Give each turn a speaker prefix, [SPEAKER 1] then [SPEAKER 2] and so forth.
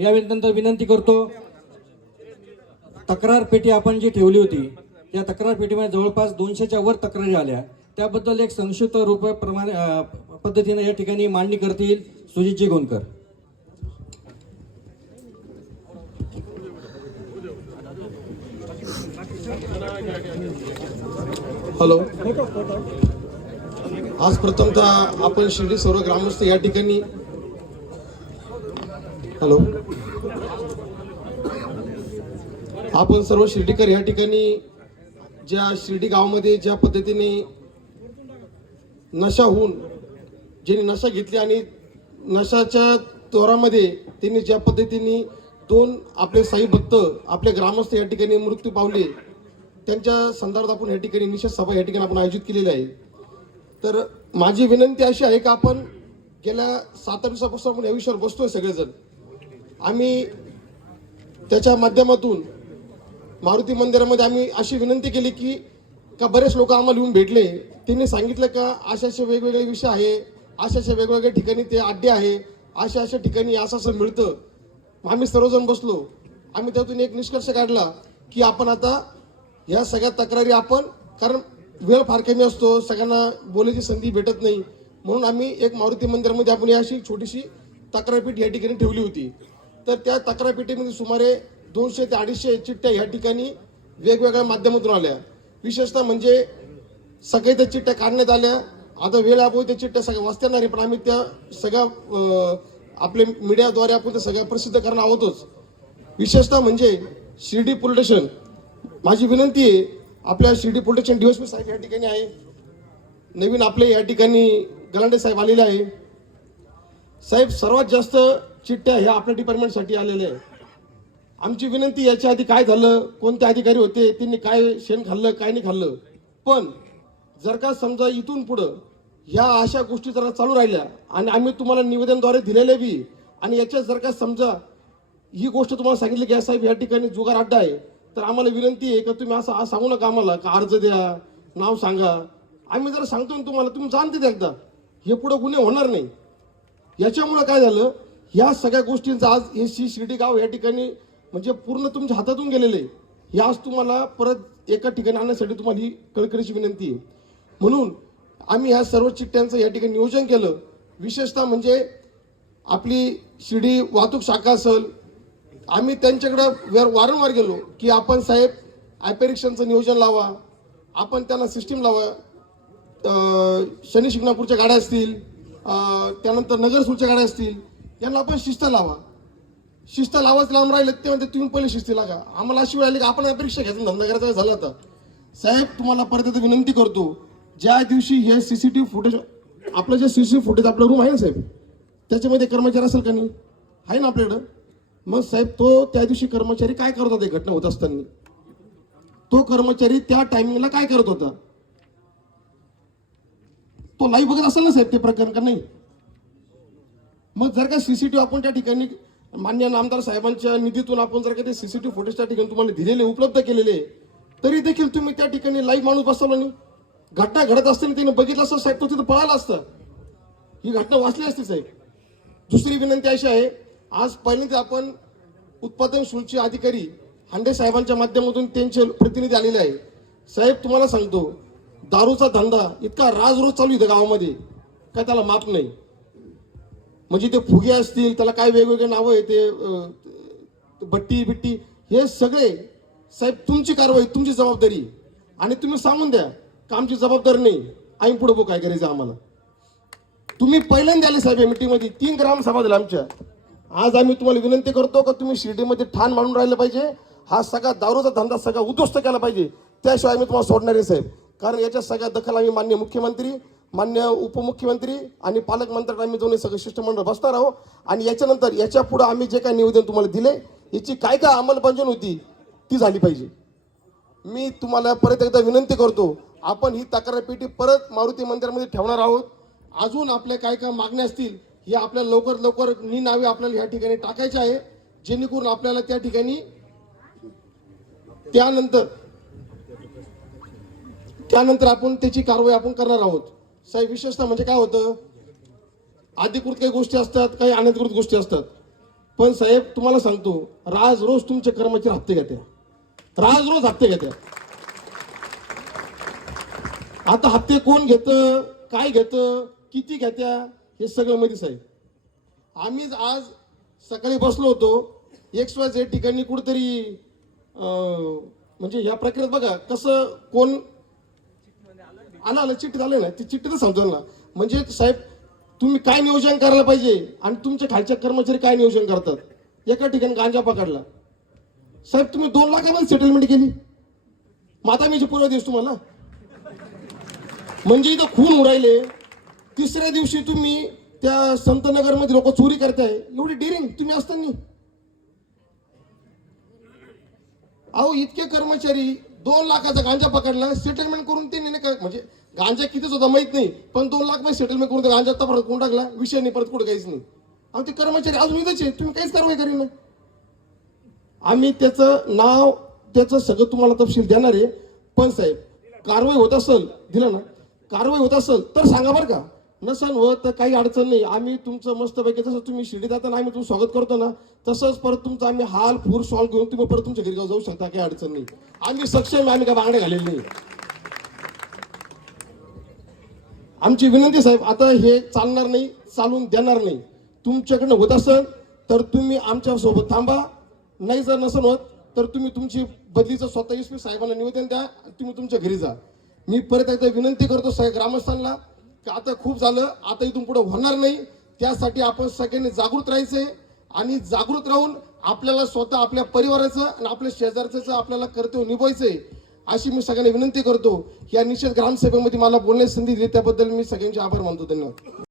[SPEAKER 1] या नंतर विनंती करतो तक्रार पेटी आपण जी ठेवली होती या तक्रार पेटीमध्ये जवळपास दोनशेच्या वर तक्रारी आल्या. त्याबद्दल एक संक्षिप्त रूप प्रमाणे पद्धतीने या ठिकाणी मांडणी करतील सुजितजी गोंदकर
[SPEAKER 2] हॅलो. आज प्रथमतः आपण शिर्डी सर्व ग्रामस्थ या ठिकाणी हॅलो. आपण सर्व शिर्डीकर या ठिकाणी ज्या शिर्डी गावामध्ये ज्या पद्धतीने नशा होऊन ज्यांनी नशा घेतली आणि नशाच्या तोरामध्ये त्यांनी ज्या पद्धतीने दोन आपले साई भक्त आपले ग्रामस्थ या ठिकाणी मृत्यू पावले त्यांच्या संदर्भात आपण या ठिकाणी निषेध सभा या ठिकाणी आपण आयोजित केलेली आहे. तर माझी विनंती अशी आहे का आपण गेल्या सात आठ दिवसापासून आपण या विषयावर बसतोय सगळेजण. आम्ही त्याच्या माध्यमातून मारुती मंदिरामध्ये आम्ही अशी विनंती केली की का बरेच लोक आम्हाला येऊन भेटले. त्यांनी सांगितलं का अशा असे वेगवेगळे विषय आहे अशा अशा वेगवेगळ्या ठिकाणी ते अड्डे आहे अशा अशा ठिकाणी असं असं मिळतं. आम्ही सर्वजण बसलो. आम्ही त्यातून एक निष्कर्ष काढला की आपण आता या सगळ्या तक्रारी आपण कारण वेळ फार कमी असतो सगळ्यांना बोलायची संधी भेटत नाही. म्हणून आम्ही एक मारुती मंदिरामध्ये आपण अशी छोटीशी तक्रारपीठ या ठिकाणी ठेवली होती. तर त्या तक्रारपेटीमध्ये सुमारे दोनशे ते अडीचशे चिठ्ठ्या या ठिकाणी वेगवेगळ्या माध्यमातून आल्या. विशेषतः म्हणजे सगळ्या त्या चिठ्ठ्या काढण्यात आल्या. आता वेळ आपण त्या चिठ्ठ्या सगळ्या वाचता येणार आहे पण आम्ही त्या सगळ्या आपले मीडियाद्वारे आपण त्या सगळ्या प्रसिद्ध करणार आहोतच. विशेषतः म्हणजे शिर्डी पोलटेशन माझी विनंती आहे आपल्या शिर्डी पोलटेशन स्टेशन डीओसपी साहेब या ठिकाणी आहे. नवीन आपले या ठिकाणी गलांडे साहेब आलेले आहे. साहेब सर्वात जास्त चिठ्ठ्या ह्या आपल्या डिपार्टमेंटसाठी आलेल्या आहे आमची विनंती याच्या आधी काय झालं कोणते अधिकारी होते त्यांनी काय शेण खाल्लं काय नाही खाल्लं. पण जर का समजा इथून पुढं ह्या अशा गोष्टी जरा चालू राहिल्या आणि आम्ही तुम्हाला निवेदनद्वारे दिलेले बी आणि याच्यात जर का समजा ही गोष्ट तुम्हाला सांगितली की साहेब या ठिकाणी जुगार अड्डा आहे तर आम्हाला विनंती आहे का तुम्ही असं सांगू नका आम्हाला का अर्ज द्या नाव सांगा. आम्ही जर सांगतो ना तुम्हाला तुम्ही जाणते एकदा. हे पुढं गुन्हे होणार नाही. याच्यामुळं काय झालं ह्या सगळ्या गोष्टींचा आज हे श्री शिर्डी गाव या ठिकाणी म्हणजे पूर्ण तुमच्या हातातून गेलेले हे आज तुम्हाला परत एका ठिकाणी आणण्यासाठी तुम्हाला ही कळकळीची विनंती आहे. म्हणून आम्ही ह्या सर्व चिठ्ठ्यांचं या ठिकाणी नियोजन केलं. विशेषतः म्हणजे आपली शिर्डी वाहतूक शाखा असेल आम्ही त्यांच्याकडं वर- वारंवार गेलो की आपण साहेब ॲपेरिक्शनचं नियोजन लावा आपण त्यांना सिस्टीम लावा. अं, शनी शिंगणापूरच्या गाड्या असतील त्यानंतर नगरसूरच्या गाड्या असतील यांना आपण शिस्त लावा. शिस्त लावाच लावून राहिले ते म्हणते तुम्ही पहिले शिस्ती लागा. आम्हाला अशी वेळ आली की आपण परीक्षा घ्यायचा धंदा करायचा झाला तर साहेब तुम्हाला परत एकदा विनंती करतो ज्या दिवशी हे C C T V footage आपलं जे टी फुटेज आपलं रूम आहे ना साहेब त्याच्यामध्ये कर्मचारी असेल का नाही? आहे ना आपल्याकडं? मग साहेब तो त्या दिवशी कर्मचारी काय करत होता? घटना होत असताना. तो कर्मचारी त्या टायमिंगला काय करत होता? तो लाईव्ह बघत असेल ना साहेब ते प्रकरण का नाही? मग जर का सीसीटीव्ही आपण त्या ठिकाणी मान्य आमदार साहेबांच्या निधीतून आपण जर का ते सीसीटीव्ही फुटेज त्या ठिकाणी तुम्हाला दिलेले उपलब्ध केलेले तरी देखील तुम्ही त्या ठिकाणी लाईव्ह माणूस बसवला नाही. घटना घडत असताना त्याने बघितलं असतं साहेब तो तिथं पळाला असतं. ही घटना वाचली असती साहेब. दुसरी विनंती अशी आहे आज पहिल्यांदा आपण उत्पादन शुल्कचे अधिकारी हांडे साहेबांच्या माध्यमातून त्यांचे प्रतिनिधी आलेले आहे. साहेब तुम्हाला सांगतो दारूचा धंदा इतका राज रोज चालू इथं गावामध्ये. काय त्याला माप नाही. म्हणजे ते फुगे असतील त्याला काय वेगवेगळे नावं आहे ते बट्टी बिट्टी हे सगळे साहेब तुमची कारवाई तुमची जबाबदारी. आणि तुम्ही सांगून द्या का आमची जबाबदारी नाही. आम्ही पुढे बघू काय करायचं आम्हाला. तुम्ही पहिल्यांदा आले साहेब या मिटिंगमध्ये तीन ग्रामसभा झाल्या आमच्या. आज आम्ही तुम्हाला विनंती करतो का तुम्ही शिर्डीमध्ये ठाण मांडून राहिलं पाहिजे. हा सगळा दारूचा धंदा सगळा उद्ध्वस्त केला पाहिजे. त्याशिवाय आम्ही तुम्हाला सोडणार आहे साहेब. कारण याच्या सगळ्या दखल आम्ही मान्य मुख्यमंत्री मान्य उपमुख्यमंत्री आणि पालकमंत्र्यांना आम्ही दोन्ही सगळं शिष्टमंडळ बसणार आहोत. आणि याच्यानंतर याच्यापुढे आम्ही जे काही निवेदन तुम्हाला दिले याची काय काय अंमलबजावणी होती ती झाली पाहिजे. मी तुम्हाला परत एकदा विनंती करतो आपण ही तक्रार पेटी परत मारुती मंदिरामध्ये ठेवणार आहोत. अजून आपल्या काय काय मागण्या असतील हे आपल्याला लवकर लवकर नी नावे आपल्याला या ठिकाणी टाकायचे आहे. जेणेकरून आपल्याला त्या ठिकाणी त्यानंतर त्यानंतर आपण त्याची कारवाई आपण करणार आहोत. साहेब विशेषतः म्हणजे काय होतं? अधिकृत काही गोष्टी असतात काही अनधिकृत गोष्टी असतात. पण साहेब तुम्हाला सांगतो राज रोज तुमच्या कर्मचारी हप्ते घेते. राज रोज हप्ते घेते. आता हप्ते कोण घेतं काय घेतं किती घेत्या हे सगळं माहिती साहेब. आम्ही आज सकाळी बसलो होतो. एक्स वाय झेड ठिकाणी कुठेतरी म्हणजे ह्या प्रक्रियेत बघा कसं कोण आलं आलं चिठ्ठी झाले ना ती चिठ्ठी तर समजा ना म्हणजे साहेब तुम्ही काय नियोजन करायला पाहिजे? आणि तुमच्या खालच्या कर्मचारी काय नियोजन करतात? एका ठिकाणी गांजा पकडला. साहेब तुम्ही दोन लाखामध्ये सेटलमेंट केली. मग आता मी जे पूर्व दिवस तुम्हाला. म्हणजे इथं खून उडायले. तिसऱ्या दिवशी तुम्ही त्या संतनगरमध्ये लोक चोरी करताय. एवढी डिरिंग तुम्ही असताना. अहो इतके कर्मचारी दोन लाखाचा गांजा पकडला सेटलमेंट करून ते नाही का म्हणजे गांजा कितीच होता माहीत नाही पण दोन लाखमध्ये सेटलमेंट करून गांजा आता परत कोण टाकला? विषय नाही परत कुठे काहीच नाही. अहो ते कर्मचारी अजून इथंच आहे तुम्ही काहीच कारवाई करीन आम्ही त्याचं नाव त्याचं सगळं तुम्हाला तपशील देणार आहे. पण साहेब कारवाई होत असेल दिलं ना? कारवाई होत असेल तर सांगा बरं का. नसन होत तर काही अडचण नाही. आम्ही तुमचं मस्तपैकी जसं तुम्ही शिर्डी जाताना आम्ही तुमचं स्वागत करतो ना तसंच परत तुमचं आम्ही हाल फूर सॉल्व घेऊन तुम्ही परत तुमच्या घरी जाऊ जाऊ शकता काही अडचण नाही. आम्ही सक्षम आहे, आम्ही काय बांगडे घालेले नाही. आमची विनंती साहेब आता हे चालणार नाही चालून देणार नाही. तुमच्याकडनं होत असेल तर तुम्ही आमच्यासोबत थांबा. नाही जर नसेल होत तर तुम्ही तुमची बदलीचं स्वतः एस पी साहेबांना निवेदन द्या तुम्ही तुमच्या घरी जा. मी परत एकदा विनंती करतो साहेब ग्रामस्थांना आता खूप झालं. आता इथून पुढे होणार नाही. त्यासाठी आपण सगळ्यांनी जागृत राहायचंय. आणि जागृत राहून आपल्याला स्वतः आपल्या परिवाराचं आणि आपल्या शेजारचं आपल्याला कर्तव्य निभवायचंय. अशी मी सगळ्यांना विनंती करतो. या निषेध ग्रामसभेमध्ये मला बोलण्याची संधी दिली त्याबद्दल मी सगळ्यांचे आभार मानतो. धन्यवाद.